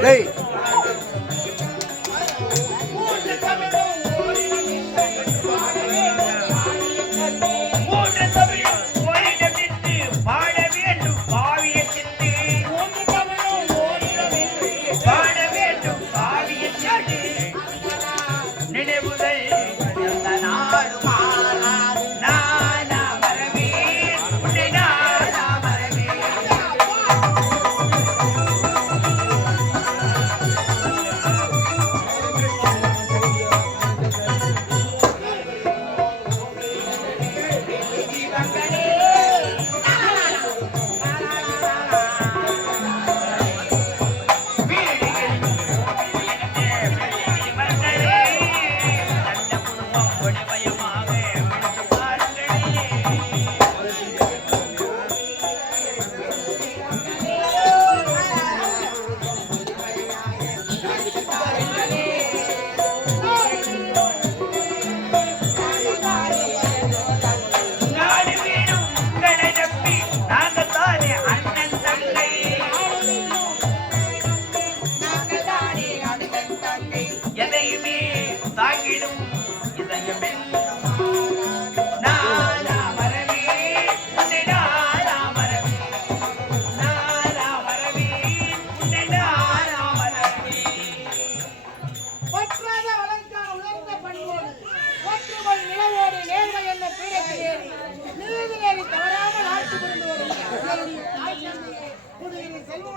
嘞。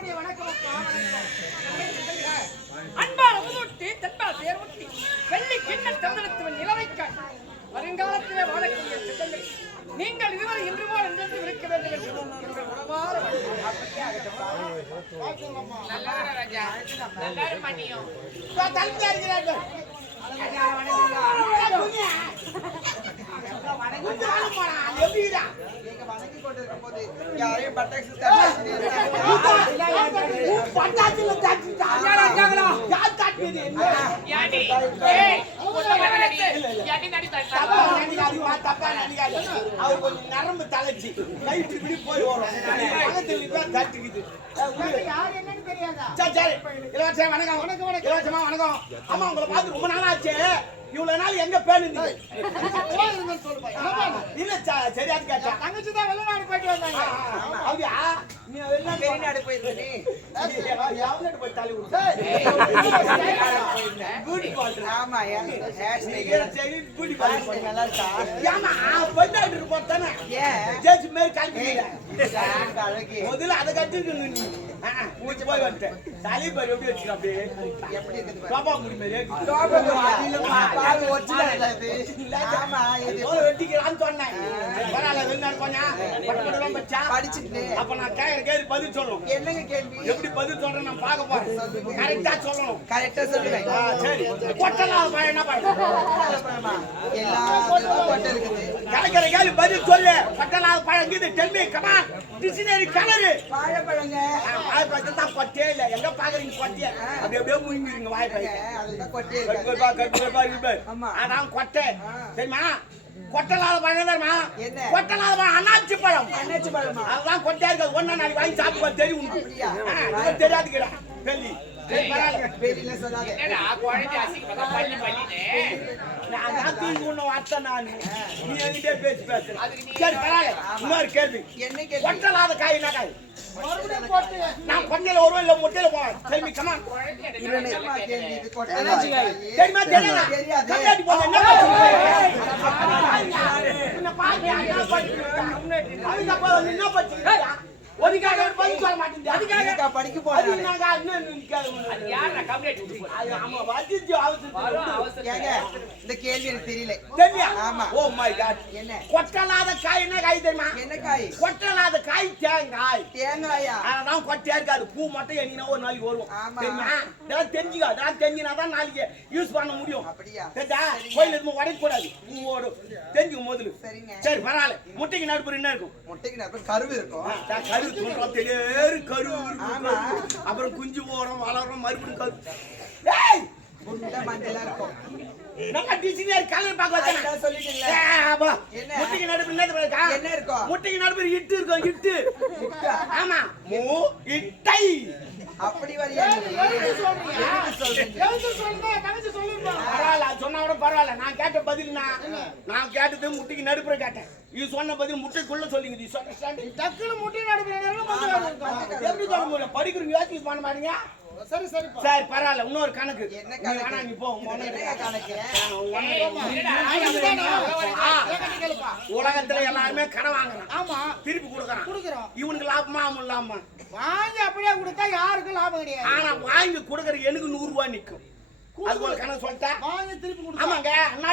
உங்களுடைய வணக்கம். அன்பான முன்னூட்டி தென்பால் தேர்வுட்டி வெள்ளி நிலவைக்காய் வருங்காலத்திலே வாழக்கூடிய நீங்கள் இருவர் இன்று போல் என்றென்று இருக்க வேண்டும் என்று இருக்கிறார்கள். நரம்பு தலைச்சு லைட் இப்படி போய் வரும் பக்கத்துல இப்ப யார் என்னன்னு தெரியாதா வணக்கம் வணக்கம். வணக்கம் வணக்கம். ஆமா உங்களை பார்த்து ரொம்ப நாளாச்சு. இவ்வளவு நாள் எங்க என்னப்பா? இல்ல ச- சரியாது கேட்டா தங்கச்சி தான் வெளிநாடு போயிட்டு வந்தாங்க அப்படியா நீ வெளிநாடு வெளிநாடு போயிருந்தே போய் சரி அழகு முதல்ல அதை கத்துக்கணும் நீ மூச்சு போய் வந்துட்டேன். சளி பாரு எப்படி வச்சுக்க அப்படியே எப்படி இருக்குது பாரு. டோபா முடி மாதிரி பாரு, original இல்ல இது. ஆமா, இது எவ்வளவு வெட்டிக்கிறான்னு சொன்னேன். பரவாயில்ல வெளிநாடு போனா பட்டப்படலாம் வச்சா படிச்சுட்டு அப்ப நான் கேட்கற கேள்வி பதில் சொல்லணும் என்னங்க கேள்வி? எப்படி பதில் சொல்றேன் நான் பார்க்க போறேன். கரெக்டா சொல்லணும். கரெக்டா சொல்லுவேன் சரி. கொட்டலாம் பையன் என்ன பண்ணுறேன் எல்லா இருக்குது. கேட்கற கேள்வி பதில் சொல்லு. கொட்டலாம் பழம் இது டெல்மி கமா டிக்ஷனரி கலரு வாழைப்பழங்க. வாய்ப்பாய்ச்சல் தான் கொட்டே இல்ல. எங்க பாக்குறீங்க அப்படி அப்படியே முழுங்கிருங்க கொட்டை. அதான் கொட்டை. தெரியுமா? கொட்டலாத பழம் தெரியுமா? என்ன? கொட்டலாத பழம் அண்ணாச்சி பழம். அண்ணாச்சி பழமா? அதுதான் கொட்டையா இருக்காது. ஒன்னா நாளைக்கு வாங்கி சாப்பிட்டு தெரியும் உனக்கு. அப்படியா? ஆ, கொட்டலாத காய் என்ன காய்? நான் கொட்டையில வருவேன் இல்ல முட்டையில போவேன் தெரியுமா கமான். தெரியுமா தெரியாதா. தெரியாது. கண்ணாடி போட்டு என்ன பண்ணுறீங்க? உன்னை பாத்தியா? என்ன பண்ணிட்டு இருக்க? அதுக்கு அப்புறம் என்ன பண்ணிட்டு இருக்க? ஒதுக்காக பதில் சொல்ல மாட்டேங்குது அதுக்காக படிக்க அது போறேன் இன்னும் நிக்காது அது. யாரா கம்ப்ளைண்ட் ஆமா, அவசரம் ஏங்க இந்த கேள்வி எனக்கு தெரியல. தெரியா? ஆமா. Oh my God. என்ன? கொட்டலாத காய் என்ன காய் தெரியுமா? என்ன காய்? கொட்டலாத காய் தேங்காய். தேங்காயா? அதான் கொட்டையா இருக்காது. பூ மட்டும் என்னைக்குனா ஒரு நாளைக்கு வரும். தெரியுமா? இதெல்லாம் தெரிஞ்சுக்கோ. இதெல்லாம் தெரிஞ்சினாதான் நாளைக்கு யூஸ் பண்ண முடியும். அப்படியா? கோயில் எதுவும் உடைக்க கூடாது பூவோடு தெரிஞ்சுக்க முதல்ல சரிங்க. சரி பரவாயில்ல. முட்டைக்கு நடுப்புற என்ன இருக்கும்? முட்டைக்கு நிறைய கருவு இருக்கும். கரு தூண்டுறோம் தெரியாரு கரு இருக்கும். அப்புறம் குஞ்சு போறோம் வளர்றோம் மறுபடியும் கரு ஏய் மஞ்சளா இருக்கும். நம்ம டிசைனர் கலர் பார்க்க சொல்லிட்டீங்களே? முட்டைக்கு நடுப்புற என்ன இருக்கும்? நடுப்புற இட்டு இருக்கும் இட்டு? ஆமா. மூ இட்டை. அப்படி பரவாயில்ல சொன்னா நான் கேட்ட பதில் நான் கேட்டது முட்டைக்கு நடுப்புற கேட்டேன். இது சொன்ன பதில் முட்டைக்குள்ள சொல்லிங்க. இது டக்குனு முட்டி இருக்கும் எப்படி சொல்ல முடியும் படிக்கிறீங்க யோசிச்சு பண்ண மாட்டீங்க? சரி சரிப்பா சரி பரவாயில்ல இன்னொரு கணக்கு. என்ன வேணா நீ போ கணக்கு? கணக்கு உலகத்துல எல்லாருமே கடன் வாங்குறான். ஆமா. திருப்பி கொடுக்கறான். குடுக்குறோம். இவனுக்கு லாபமா அவன் லாபமா வாங்கி அப்படியே கொடுத்தா யாருக்கும் லாபம் கிடையாது. ஆனா வாங்கி கொடுக்கற எனக்கு நூறு ரூபாய் நிக்கும். அது ஒரு கணக்கு சொல்லிட்டேன் வாங்கி திருப்பி கொடுத்தா. ஆமாங்க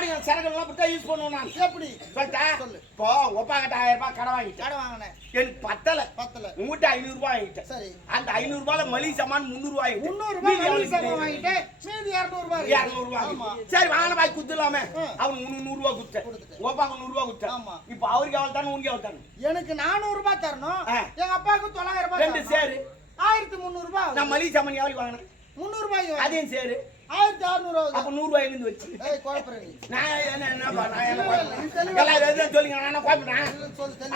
என் சரக்கு எல்லாம் பத்தா யூஸ் பண்ணுவேன் நான். எப்படி? சொல்லிட்டேன் சொல்லு. இப்போ ஒப்பா கிட்ட ஆயிரம் ரூபாய் கடன் வாங்கிட்டேன். கடை வாங்கினேன். எனக்கு பத்தல. பத்தல. உங்ககிட்ட ஐநூறு ரூபாய் வாங்கிட்டேன் சரி. அந்த ஐநூறு ரூபாயில மளிகை சாமான் முந்நூறு ரூபாய் முந்நூறு ரூபாய் மளிகை சாமான் வாங்கிட்டு மீதி இருநூறு ரூபாய். இரநூறு ரூபாய் சரி வாங்கின பாய் குத்துலாமே ஆ. அவனுக்கு உனக்கு நூறு ரூபாய் குடுத்தேன். ஓப்பாங்க நூறு ரூபாய் குடுத்தேன். ஆமா. இப்போ அவருக்கு எவ்வளவு தானே உனக்கு எவ்வளவு தானே எனக்கு நானூறு ரூபாய் தரணும். எங்க அப்பாவுக்கு தொள்ளாயிரம் ரூபாய் ரெண்டு. சேரு. ஆயிரத்தி முந்நூறு ரூபாய். நான் மளிகை சாமான் எவ்வளவு வாங்கினேன்? முந்நூறு வாங்கி. அதையும் சேரு. ஆயிரத்தி அறுநூறு அப்ப நூறு ரூபாய் இருந்து வச்சு நான் என்ன சொல்லுங்க நான்.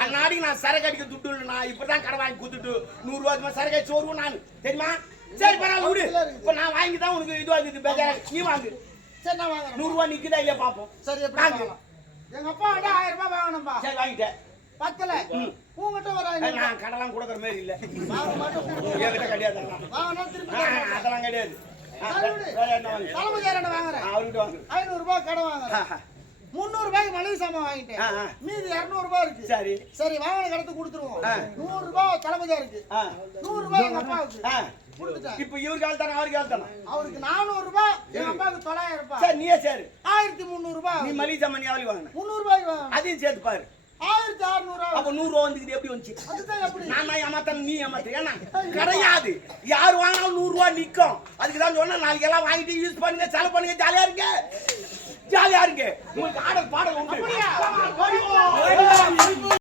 அந்நாடிக்கு நான் சரக்கு அடிக்க துட்டு இல்லை நான் இப்பதான் கடை வாங்கி கொடுத்துட்டு நூறு மேல சரக்கு அடிச்சு வருவோம் நான். தெரியுமா? சரி பரவாயில்ல விடு. இப்ப நான் வாங்கி தான் உனக்கு இதுவா இருக்குது பேஜாரா? நீ வாங்கு. சரி நான் வாங்குறேன். நூறு ரூபாய் நிக்குதா இல்லையா பாப்போம்? சரி வாங்கு. எங்க அப்பா கிட்ட ஆயிரம் ரூபாய் வாங்கணும்பா. சரி வாங்கிட்டேன் பத்தல. உங்ககிட்ட ரூபாய். நான் கடலாம் கொடுக்குற மாதிரி இல்ல. வாங்க மாட்டோம் கிடையாது. அதெல்லாம் கிடையாது. ஐநூறு ரூபாய் கடை வாங்குறேன். முந்நூறு ரூபாய்க்கு மளிகை சாமான் வாங்கிட்டேன். மீதி இருநூறு ரூபாய் இருக்கு சரி சரி வாங்கின கடத்து கொடுத்துருவோம். நூறு ரூபாய் தலைமையா இருக்கு நூறு ரூபாய் எங்க அப்பாவுக்கு இப்ப இவருக்கு ஆள் தானே அவருக்கு ஆள் தானே அவருக்கு நானூறு ரூபாய் எங்க அப்பாவுக்கு தொள்ளாயிரம் ரூபாய் சரி நீயே சேரு ஆயிரத்தி முந்நூறு ரூபாய் நீ. மளிகை சாமான் எவ்வளவு வாங்கின முந்நூறு வாங்கணும் அதையும் சேர்த்து பாரு ஆயிரத்தி அறுநூறு. அப்ப நூறு ரூபா வந்துக்குது எப்படி வந்துச்சு? அதுதான் எப்படி? நான் தான் ஏமாத்தேன் நீ ஏமாத்த ஏன்னா கிடையாது. யார் வாங்கினாலும் நூறு ரூபா நிக்கும். அதுக்கு தான் சொன்னா நாளைக்கு எல்லாம் வாங்கிட்டு யூஸ் பண்ணுங்க செலவு பண்ணுங்க ஜாலியா இருங்க. ஜாலியா இருங்க. உங்களுக்கு ஆடல் பாடல் உண்டு.